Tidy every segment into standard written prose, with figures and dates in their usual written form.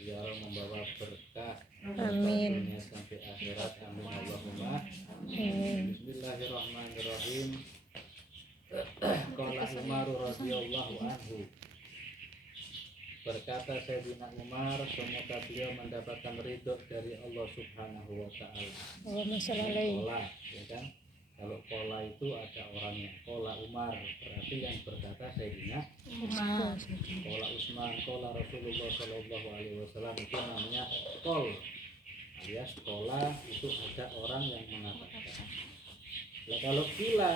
ziarah membawa berkah Amin. dunia sampai akhirat. Amin Allahumma. Amin. Bismillahirrahmanirrahim. Qala Umar radhiyallahu anhu. Berkata Sayyidina Umar, semoga beliau mendapatkan ridho dari Allah Subhanahu wa taala. Allahumma shalli alaihi. Qala, ya kan? Kalau qala itu ada orangnya. Qala Umar berarti yang berkata Sayyidina Umar. Qala Utsman, qala Rasulullah sallallahu alaihi wasallam, itu namanya qol. Alias qala itu ada orang yang mengatakan. Nah, kalau kila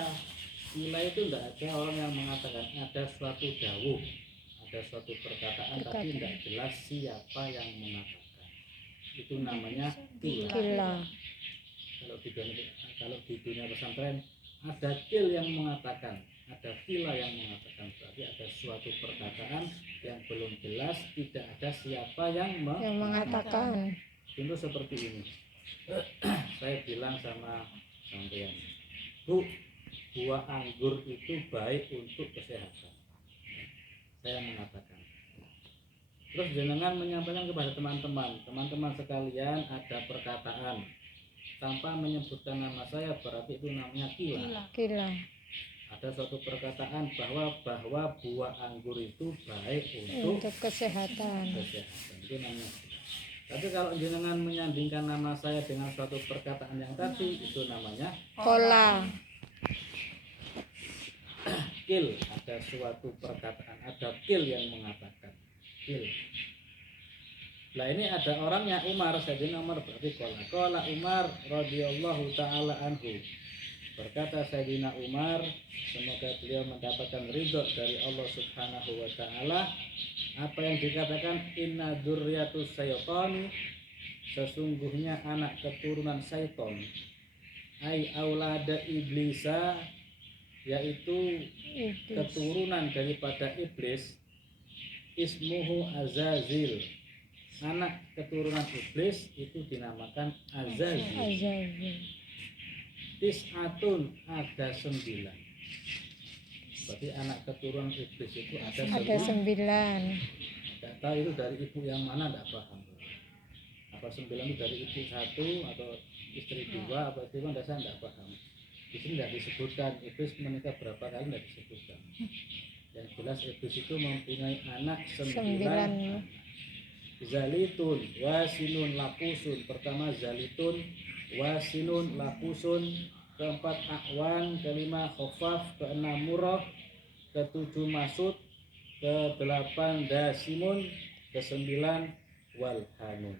itu tidak ada orang yang mengatakan, ada suatu dawuh, ada suatu perkataan tapi tidak jelas siapa yang mengatakan. Itu namanya kila. Kalau di dunia pesantren ada kil yang mengatakan, ada kila yang mengatakan, berarti ada suatu perkataan yang belum jelas, tidak ada siapa yang mengatakan. Contoh seperti ini. Saya bilang sama sampean, Bu, buah anggur itu baik untuk kesehatan. Saya mengatakan. Terus jenengan menyampaikan kepada teman-teman sekalian, ada perkataan tanpa menyebutkan nama saya, berarti itu namanya kila. Ada suatu perkataan bahwa buah anggur itu baik untuk kesehatan. Itu namanya. Tapi kalau jenengan menyandingkan nama saya dengan suatu perkataan yang tadi, itu namanya Kola. Kil, ada suatu perkataan, ada kil yang mengatakan kil. Nah ini ada orangnya Umar, Sayyidina Umar berarti Qala Umar radhiyallahu taala anhu. Berkata Sayyidina Umar, semoga beliau mendapatkan ridho dari Allah Subhanahu wa taala. Apa yang dikatakan inna dzurriyyatus syaitani, sesungguhnya anak keturunan syaitan, ai aulada iblisa, yaitu keturunan daripada iblis, ismuhu Azazil. Anak keturunan iblis itu dinamakan Azazil. Tis'atun, ada 9. Berarti anak keturunan iblis itu ada 9. Tidak tahu itu dari ibu yang mana, tidak paham. Apa 9 itu dari ibu 1 atau istri 2 apa itu kan saya tidak paham. Di sini tidak disebutkan iblis menikah berapa kali, tidak disebutkan. Yang jelas iblis itu mempunyai anak 9. Zalitun wasinun lakusun. Pertama zalitun wasinun lakusun. Keempat akwan. Kelima khofaf. Keenam murah. Ketujuh masud. Kedelapan dasimun. Kesembilan walhanun.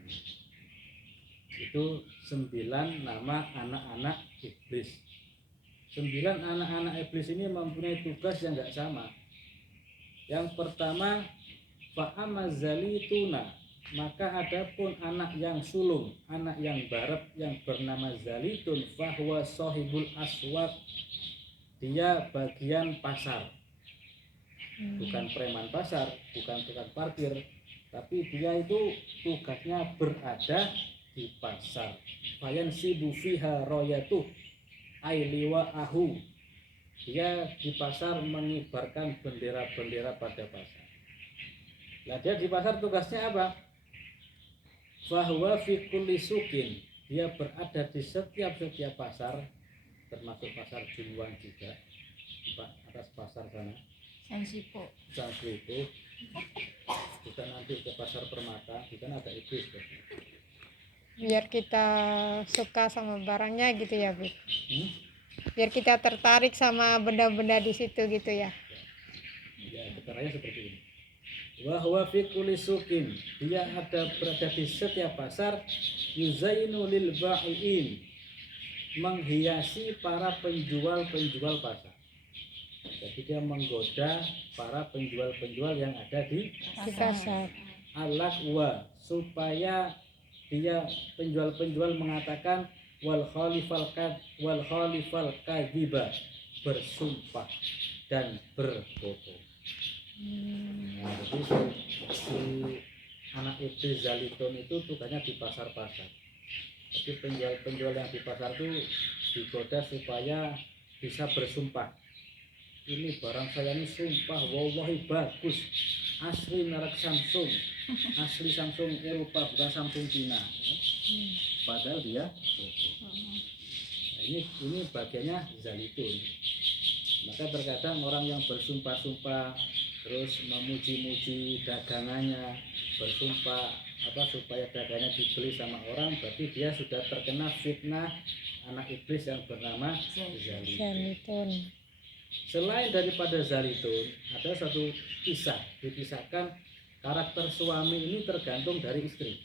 Itu 9 nama anak-anak iblis. 9 anak-anak iblis ini mempunyai tugas yang tidak sama. Yang pertama, fa'amazalituna, maka adapun anak yang sulung, anak yang barat yang bernama Zalitun, fahuwa sahibul aswaq, dia bagian pasar. Bukan preman pasar, bukan tukang parkir, tapi dia itu tugasnya berada di pasar. Fayan sibu fiha royatuh ailiwa ahu, dia di pasar mengibarkan bendera-bendera pada pasar. Nah dia di pasar tugasnya apa? Fahuwa fi kulli sukin, dia berada di setiap pasar, termasuk pasar Juluan juga, atas pasar sana. Sansipo. Kita nanti ke pasar Permata, di sana ada iblis. Biar kita suka sama barangnya gitu ya, Bu. Biar kita tertarik sama benda-benda di situ gitu ya. Ya, caranya seperti ini. Wa huwa fi kulli suqin, dia berada di setiap pasar, yuzainu lil ba'iin, menghiasi para penjual pasar. Jadi dia menggoda para penjual yang ada di pasar. Al-laqwa, supaya dia penjual mengatakan wal khalifal kadhiba, bersumpah dan berbohong. Nah, jadi si anak iblis Zalitun itu tugasnya di pasar-pasar. Jadi penjual yang di pasar itu digoda supaya bisa bersumpah. Ini barang saya ini sumpah wallahi bagus, asli merek Samsung, asli Samsung Eropa bukan Samsung Cina, ya. Padahal dia bohong. Nah, ini bagiannya zalitun. Maka terkadang orang yang bersumpah-sumpah terus memuji-muji dagangannya, bersumpah supaya dagangnya dibeli sama orang, berarti dia sudah terkena fitnah anak iblis yang bernama zalitun. Zalitun. Selain daripada zalitun, ada satu kisah dikisahkan karakter suami ini tergantung dari istri.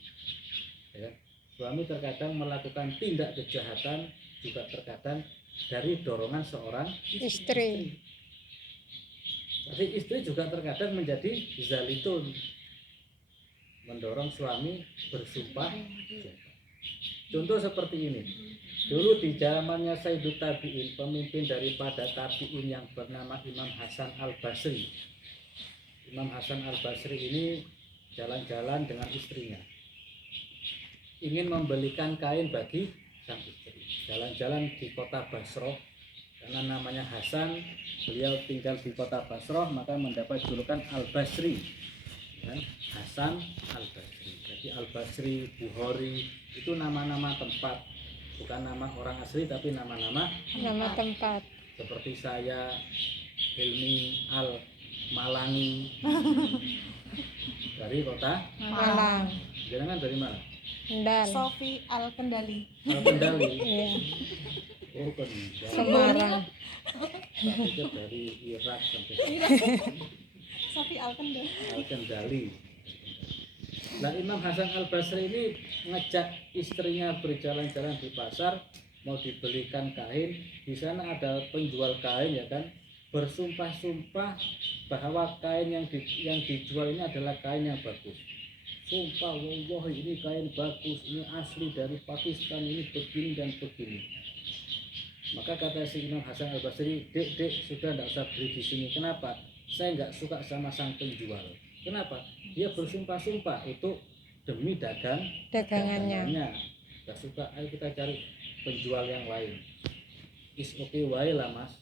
Ya. Suami terkadang melakukan tindak kejahatan juga terkadang dari dorongan seorang Istri. Tapi istri juga terkadang menjadi zalitun, mendorong suami bersumpah. Contoh seperti ini. Dulu di zamannya Sayyidut Tabi'in, pemimpin daripada tabi'in yang bernama Imam Hasan Al-Basri. Imam Hasan Al-Basri ini jalan-jalan dengan istrinya, ingin membelikan kain bagi sang istri. Jalan-jalan di kota Basroh, karena namanya Hasan, beliau tinggal di kota Basroh, maka mendapat julukan Al-Basri. Hasan Al-Basri. Jadi Al-Basri, Bukhari itu nama-nama tempat, bukan nama orang asli tapi nama-nama tempat. Seperti saya Hilmi Al-Malangi dari kota Malang. Jangan dari mana? Kendal. Sofi Al-Kendali. Al-Kendali. Iya. Oh, Kendali. Semarang. Itu dari Irak sampai Sofi Al-Kendali. Al-Kendali. Nah, Imam Hasan Al-Basri ini ngejak istrinya berjalan-jalan di pasar, mau dibelikan kain. Di sana ada penjual kain, ya kan, bersumpah-sumpah bahwa kain yang dijual ini adalah kain yang bagus. Sumpah, wallah ini kain bagus, ini asli dari Pakistan, ini begini dan begini. Maka kata si Imam Hasan Al-Basri, dek, sudah tidak usah beli di sini. Kenapa? Saya nggak suka sama sang penjual. Kenapa? Dia bersumpah-sumpah itu demi dagangannya. Nggak suka, ayo kita cari penjual yang lain. Is okay wae lah mas.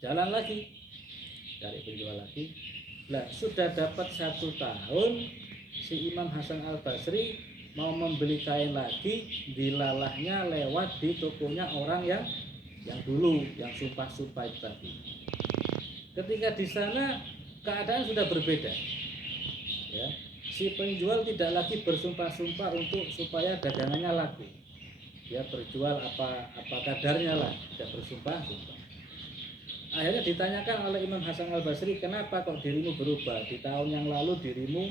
Jalan lagi, cari penjual lagi. Nah, sudah dapat 1 tahun, si Imam Hasan Al-Basri mau membeli kain lagi, dilalahnya lewat di tokonya orang yang dulu yang sumpah-sumpah itu tadi. Ketika di sana keadaan sudah berbeda, ya, si penjual tidak lagi bersumpah-sumpah untuk supaya dagangannya laku. Dia berjual apa kadarnya lah, tidak bersumpah-sumpah. Akhirnya ditanyakan oleh Imam Hasan Al-Basri, kenapa kok dirimu berubah? Di tahun yang lalu dirimu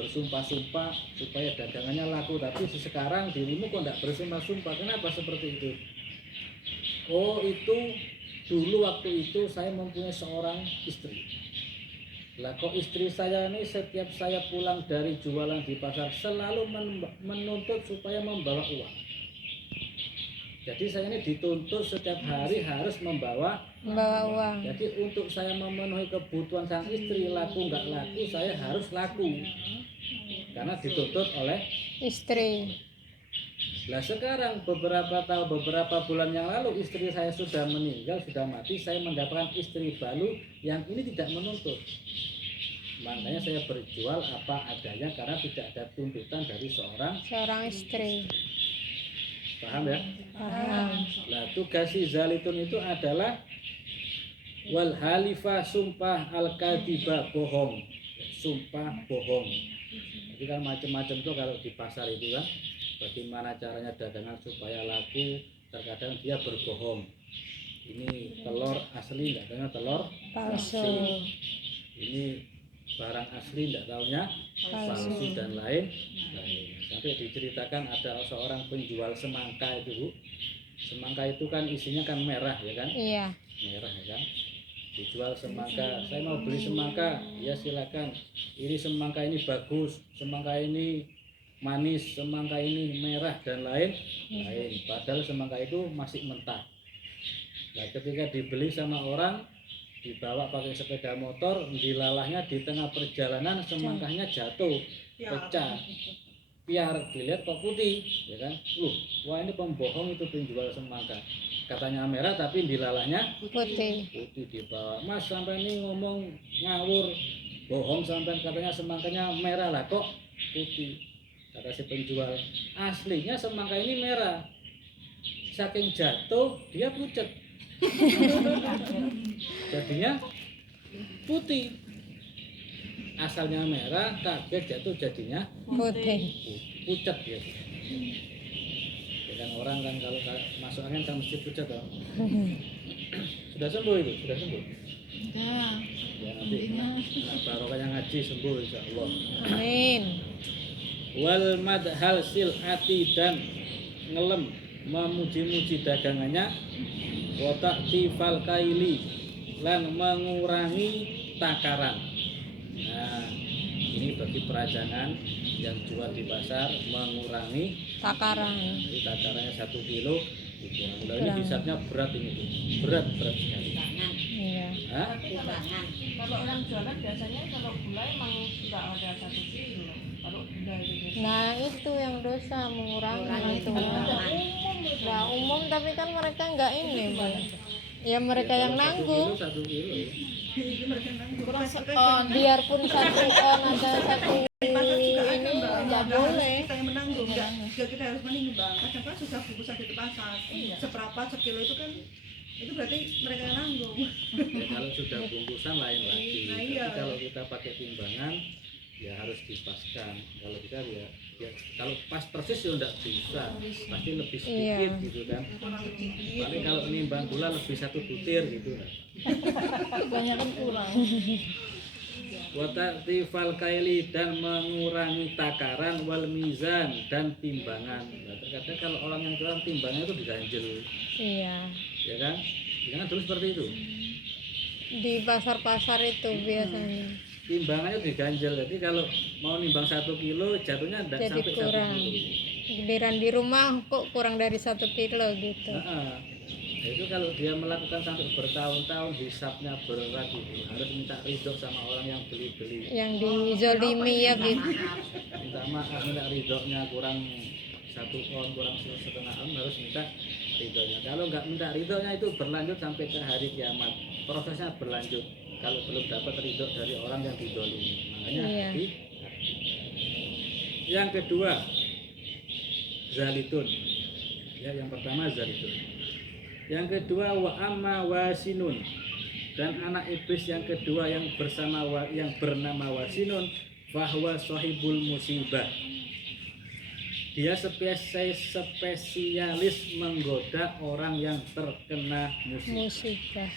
bersumpah-sumpah supaya dagangannya laku, tapi sekarang dirimu kok tidak bersumpah-sumpah, kenapa seperti itu? Oh, itu dulu waktu itu saya mempunyai seorang istri. Lah kok istri saya ini setiap saya pulang dari jualan di pasar selalu menuntut supaya membawa uang. Jadi saya ini dituntut setiap hari harus membawa uang. Jadi untuk saya memenuhi kebutuhan sang istri, laku nggak laku saya harus laku, karena dituntut oleh Istri. Nah sekarang beberapa bulan yang lalu istri saya sudah meninggal, sudah mati, saya mendapatkan istri baru yang ini tidak menuntut. Makanya saya berjual apa adanya karena tidak ada tuntutan dari seorang istri. Paham ya? Paham. Nah tugas si zalitun itu adalah wal halifah, sumpah, al kadibah, bohong, sumpah bohong. Jadi kan macam-macam tuh kalau di pasar itu kan, bagaimana caranya dagangan supaya laku, terkadang dia berbohong. Ini telur asli, nggak tahunya telur Palsu. Ini barang asli, nggak tahunya palsu dan lain. Sampai diceritakan ada seorang penjual semangka itu, Bu. Semangka itu kan isinya kan merah, ya kan? Iya. Merah, ya kan? Dijual semangka, saya mau beli semangka, ya silakan. Ini semangka ini bagus, semangka ini manis, semangka ini merah dan lain. Padahal semangka itu masih mentah. Nah, ketika dibeli sama orang, dibawa pakai sepeda motor, dilalahnya di tengah perjalanan semangkanya jatuh, pecah. Biar dilihat kok putih, ya kan? Wah ini pembohong itu penjual semangka. katanya merah tapi dilalahnya Putih. putih dibawa. Mas sampai ini ngomong ngawur, bohong sampai katanya semangkanya merah lah kok putih. Kata si penjual, aslinya semangka ini merah. Saking jatuh dia pucat. Jadinya putih. Asalnya merah, kaget jatuh jadinya Putih. pucat gitu. Ya kan orang kan kalau masuk angin kan mesti pucat toh. Sudah sembuh itu, sudah sembuh. Udah. Ya nanti barokahnya ngaji sembuh insyaallah. Amin. Wal madhal silati dan ngelem memuji-muji dagangannya, wa ta'tifal kaili lan mengurangi takaran. Nah, ini bagi perajangan yang jual di pasar mengurangi Takaran. jadi takarannya 1 kilo dikurangi. Ini Kurang. hisapnya berat ini Bu. Berat sekali. Iya. Hah? Tapi kalau orang jualan biasanya kalau gula emang nggak ada 1 kilo. Kalau gula itu biasanya. Nah itu yang dosa mengurangi itu. Nah umum tapi kan mereka nggak ini, Bu. Ya mereka yang nanggung. 1 kilo. Kurang seton. Biarpun 1 on ada 1 ini nggak boleh. Kita yang menanggung, enggak kita harus menimbang. Kadang kan susah bungkusan di pasar, seberapa sekilo itu kan itu berarti mereka yang nanggung. Ya, kalau sudah bungkusan lain lagi. Nah, Tapi iya. kalau kita pakai timbangan ya harus dipaskan. Kalau kita ya kalau pas persis ya enggak bisa. Pasti lebih sedikit Iya. gitu kan. Kurang sedikit. Paling kalau nimbang gula lebih 1 butir gitu lah. Kebanyakan kurang. Wataktifal kaili dan mengurangi takaran wal mizan dan timbangan. Nah, terkadang kalau orang yang jualan timbangannya itu diganjel, Iya. ya kan? Jangan dulu seperti itu. Di pasar-pasar itu biasanya. Timbangannya diganjel. Jadi kalau mau nimbang 1 kilo jatuhnya tidak Jadi sampai 1 kurang. kilo. Giliran di rumah kok kurang dari 1 kilo gitu. Nah, itu kalau dia melakukan sampai bertahun-tahun hisapnya berat itu harus minta ridho sama orang yang beli-beli. Yang dizolimi ya gitu. Minta maaf, minta ridhonya kurang 1 on, kurang 1,5 on harus minta ridhonya. Kalau nggak minta ridhonya itu berlanjut sampai ke hari kiamat. Prosesnya berlanjut. Kalau belum dapat ridho dari orang yang didolimi, makanya Iya. hati. Yang kedua, zalitun. Ya, yang pertama zalitun. Yang kedua wa amma wasinun, dan anak iblis yang kedua yang yang bernama Wasinun, bahwa sahibul musibah. Dia spesialis menggoda orang yang terkena musibah. Musibah.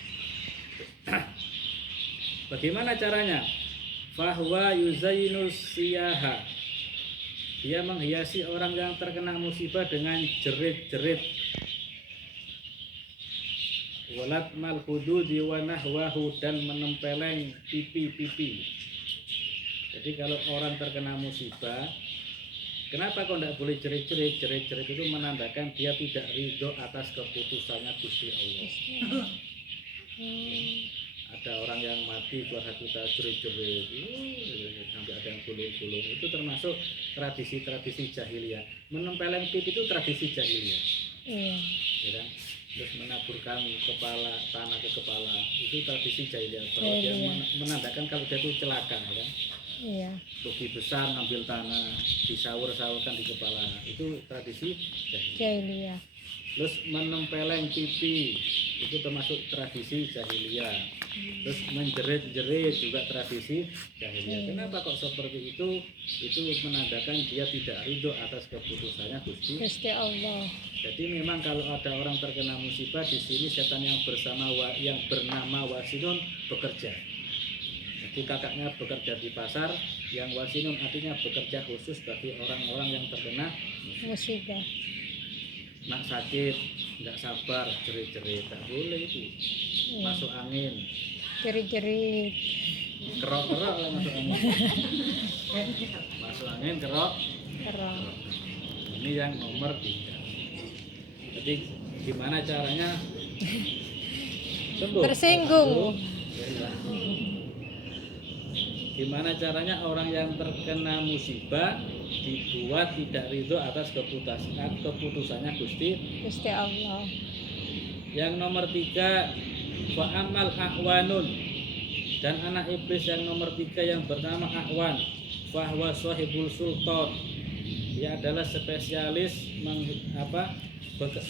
Bagaimana caranya? Bahwa yuzainus siyaha. Dia menghiasi orang yang terkena musibah dengan jerit-jerit. Walat mal hududi wa nahwahu, dan menempeleng pipi-pipi. Jadi kalau orang terkena musibah, kenapa kok tidak boleh jerit-jerit? Jerit-jerit itu menandakan dia tidak ridho atas keputusannya Gusti Allah. Ada orang yang mati keluarga kita jerit-jerit, sampai ada yang gulung-gulung, itu termasuk tradisi-tradisi jahiliyah. Menempeleng pipi itu tradisi jahiliyah, Iya. ya kan? Terus menaburkan kepala tanah ke kepala, itu tradisi jahiliyah, bahwa dia menandakan kalau dia itu celaka, ya kan? Iya. Rugi besar ngambil tanah, disaur-saurkan di kepala, itu tradisi jahiliyah. Jahiliyah. Terus menempeleng pipi itu termasuk tradisi jahiliyah. Terus menjerit-jerit juga tradisi jahiliyah. Kenapa kok seperti itu? Itu menandakan dia tidak ridho atas keputusannya Gusti. Gusti Allah. Jadi memang kalau ada orang terkena musibah, di sini setan yang bernama Wasinun bekerja. Jadi kakaknya bekerja di pasar, yang Wasinun artinya bekerja khusus bagi orang-orang yang terkena musibah. Musibah. Nak sakit, nggak sabar, jerit-jerit, tak boleh itu. Iya. Masuk angin, Jerit-jerit. kerok-kerok lah masuk angin. Masuk angin, kerok. Terang. Ini yang nomor 3. Jadi gimana caranya sembuh? Tersinggung. Ya. Gimana caranya orang yang terkena musibah dibuat tidak ridho atas keputusannya Gusti? Gusti Allah. Yang nomor 3 fa amal a'wanun, dan anak iblis yang nomor 3 yang bernama A'wan, fahuwa sahibul sultan, dia adalah spesialis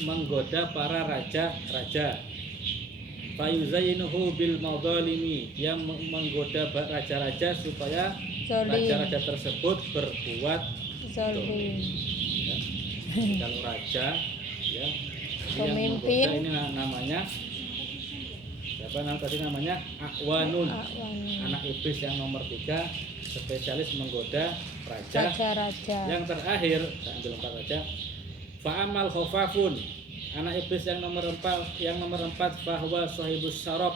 menggoda para raja-raja. Fayuzainuhu bil madzalimi, dia menggoda raja-raja supaya Zolim. raja-raja tersebut berbuat Zolim. ya. Kalau raja ya dia Pemimpin. menggoda, ini namanya siapa tadi namanya A'wanun, anak iblis yang nomor 3 spesialis menggoda raja. Raja-raja. Yang terakhir saya ambil 4 saja, fa'amal khofafun, anak iblis yang nomor 4 bahwa sahibus sarab,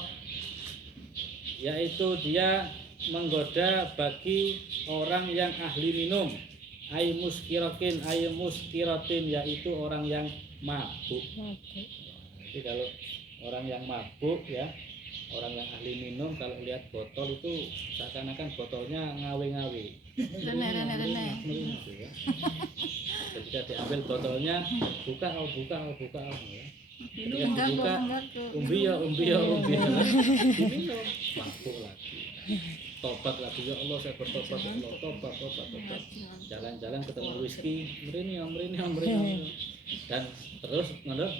yaitu dia menggoda bagi orang yang ahli minum, ay muskiratin, yaitu orang yang mabuk. Jadi kalau orang yang mabuk ya, orang yang ahli minum, kalau lihat botol itu seakan-akan botolnya ngawe-ngawe. Rene. Ya. Ketika diambil botolnya, buka ya. Ketika dibuka, umbi ya. Diminum, mabuk lagi. Tobat lagi, ya Allah saya bertobat, ya Allah, tobat. Jalan-jalan ketemu whisky, merini. Dan terus menerus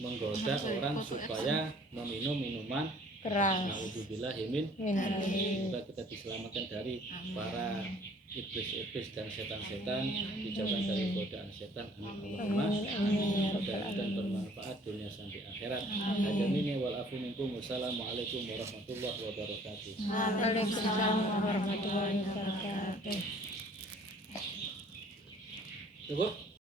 menggoda orang supaya meminum minuman Keras. Nauzubillahi min Minallah. semoga kita diselamatkan dari para iblis dan setan-setan, dijauhkan dari godaan setan. Amin Allahumma. Dan bermanfaat dunia sampai akhirat. Amin wal afu minkum. Wassalamualaikum warahmatullahi wabarakatuh. Waalaikumsalam warahmatullahi wabarakatuh. Cukup?